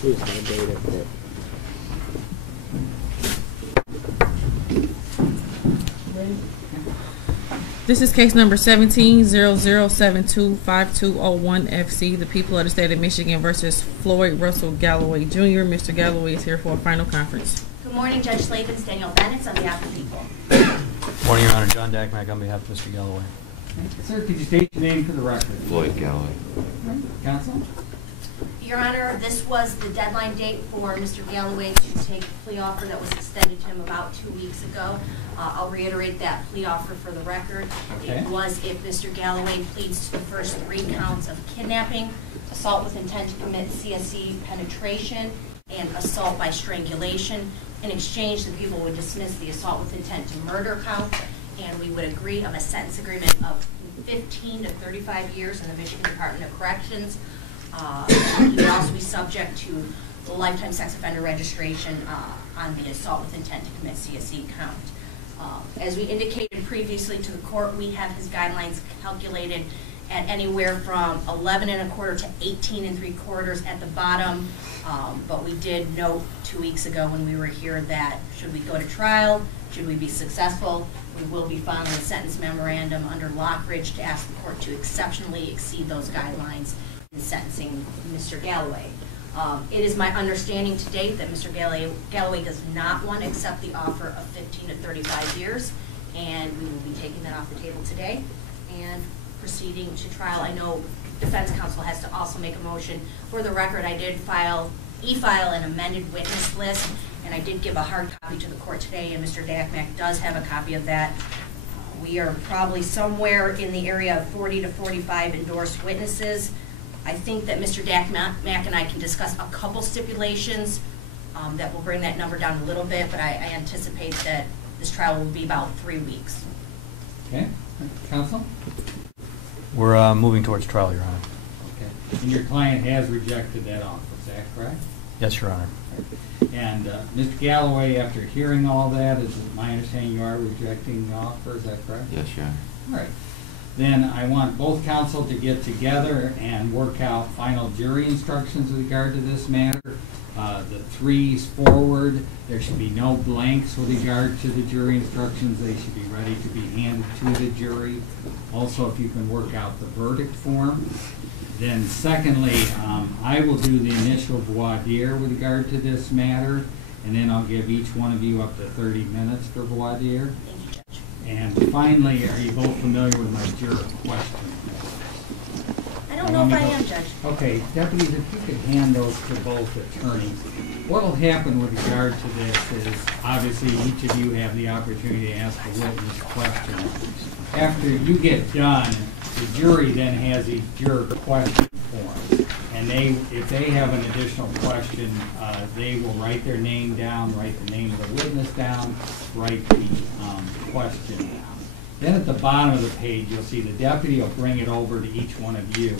Please, my date of that. This is case number 17-0072-5201-FC. The people of the state of Michigan versus Floyd Russell Galloway Jr. Mr. Galloway is here for a final conference. Good morning, Judge Slavens. Daniel Bennett on behalf of the people. Good morning, Your Honor. John Dackmack on behalf of Mr. Galloway. Sir, could you state your name for the record? Floyd Galloway. Counsel? Your Honor, this was the deadline date for Mr. Galloway to take a plea offer that was extended to him about 2 weeks ago. I'll reiterate that plea offer for the record. Okay. It was if Mr. Galloway pleads to the first 3 counts of kidnapping, assault with intent to commit CSE penetration, and assault by strangulation. In exchange, the people would dismiss the assault with intent to murder count, and we would agree on a sentence agreement of 15 to 35 years in the Michigan Department of Corrections. He would also be subject to the lifetime sex offender registration on the assault with intent to commit CSE count. As we indicated previously to the court, we have his guidelines calculated at anywhere from 11 1/4 to 18 3/4 at the bottom. But we did note 2 weeks ago when we were here that should we go to trial, should we be successful, we will be filing a sentence memorandum under Lockridge to ask the court to exceptionally exceed those guidelines in sentencing Mr. Galloway. It is my understanding to date that Mr. Galloway does not want to accept the offer of 15 to 35 years, and we will be taking that off the table today and proceeding to trial. I know defense counsel has to also make a motion. For the record, I did e-file an amended witness list, and I did give a hard copy to the court today, and Mr. Dackmack does have a copy of that. We are probably somewhere in the area of 40 to 45 endorsed witnesses. I think that Mr. Dackmack and I can discuss a couple stipulations that will bring that number down a little bit, but I anticipate that this trial will be about 3 weeks. Okay. Counsel? We're moving towards trial, Your Honor. Okay. And your client has rejected that offer, is that correct? Yes, Your Honor. And Mr. Galloway, after hearing all that, is it my understanding you are rejecting the offer, is that correct? Yes, Your Honor. All right. Then I want both counsel to get together and work out final jury instructions with regard to this matter. The 3s forward, there should be no blanks with regard to the jury instructions. They should be ready to be handed to the jury. Also, if you can work out the verdict form. Then secondly, I will do the initial voir dire with regard to this matter, and then I'll give each one of you up to 30 minutes for voir dire. Thank you, Judge. And finally, are you both familiar with my juror question? I don't know if I am, Judge. Okay, deputies, if you could hand those to both attorneys. What will happen with regard to this is, obviously, each of you have the opportunity to ask a witness question. After you get done, the jury then has these juror question forms. And if they have an additional question, they will write their name down, write the name of the witness down, write the question down. Then at the bottom of the page, you'll see the deputy will bring it over to each one of you,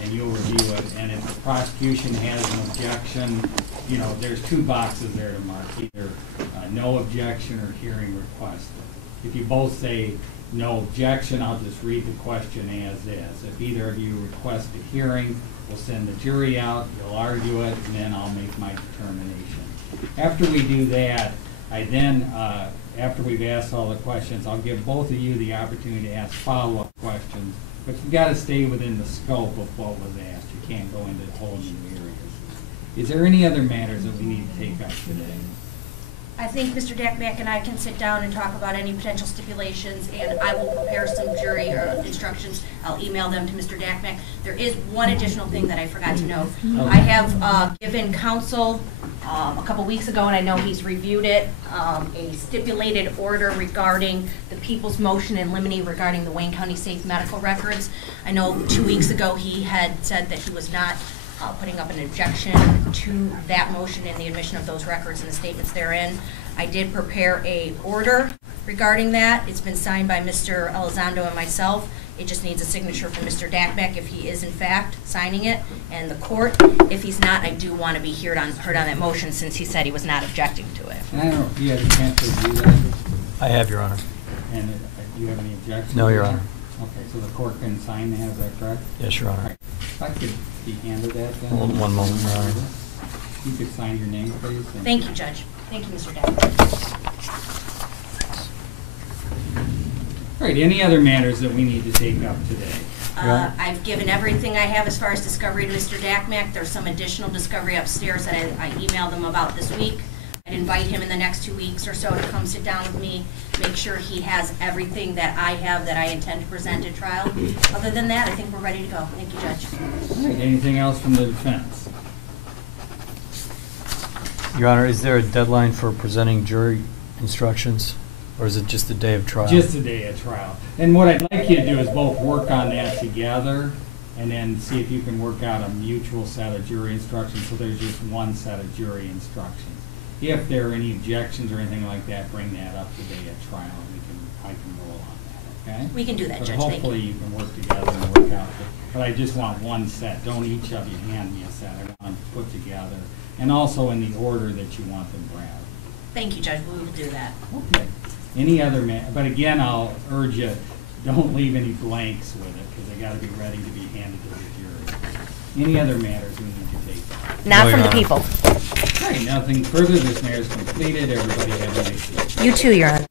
and you'll review it. And if the prosecution has an objection, you know, there's 2 boxes there to mark, either no objection or hearing requested. If you both say no objection, I'll just read the question as is. If either of you request a hearing, we'll send the jury out, you'll argue it, and then I'll make my determination. After we do that, I then, after we've asked all the questions, I'll give both of you the opportunity to ask follow-up questions, but you've got to stay within the scope of what was asked. You can't go into whole new areas. Is there any other matters that we need to take up today? I think Mr. Dackmack and I can sit down and talk about any potential stipulations, and I will prepare some jury instructions. I'll email them to Mr. Dackmack. There is one additional thing that I forgot to note. Okay. I have given counsel a couple weeks ago, and I know he's reviewed it, a stipulated order regarding the people's motion in limine regarding the Wayne County Safe Medical Records. I know 2 weeks ago he had said that he was not putting up an objection to that motion and the admission of those records and the statements therein. I did prepare a order regarding that. It's been signed by Mr. Elizondo and myself. It just needs a signature from Mr. Dackmack if he is in fact signing it, and the court. If he's not, I do want to be heard on that motion since he said he was not objecting to it. And I don't know if you had a chance to review that. I have, Your Honor. And do you have any objections? No, Your Honor. Okay, so the court can sign that, is that correct? Yes, Your Honor. Right. If I could be handed that then. One moment, Your Honor. You could sign your name, please. Thank you, Judge. Thank you, Mr. Deck. All right, any other matters that we need to take up today? I've given everything I have as far as discovery to Mr. Dakmack. There's some additional discovery upstairs that I emailed him about this week. I'd invite him in the next 2 weeks or so to come sit down with me, make sure he has everything that I have that I intend to present at trial. Other than that, I think we're ready to go. Thank you, Judge. All right, anything else from the defense? Your Honor, is there a deadline for presenting jury instructions, or is it just the day of trial? Just the day of trial. And what I'd like you to do is both work on that together and then see if you can work out a mutual set of jury instructions so there's just one set of jury instructions. If there are any objections or anything like that, bring that up the day of trial and I can roll on that, okay? We can do that, But Judge. Thank hopefully you. you can work together and work out. But I just want one set. Don't each of you hand me a set. I want them put together and also in the order that you want them read. Thank you, Judge. We will do that. Okay. Any other but again, I'll urge you, don't leave any blanks with it, because they gotta be ready to be handed to the jury. Any other matters we need to take? Not No, from Your the Honor. people. All right, nothing further. This matter is completed. Everybody have a nice day. You too, Your Honor.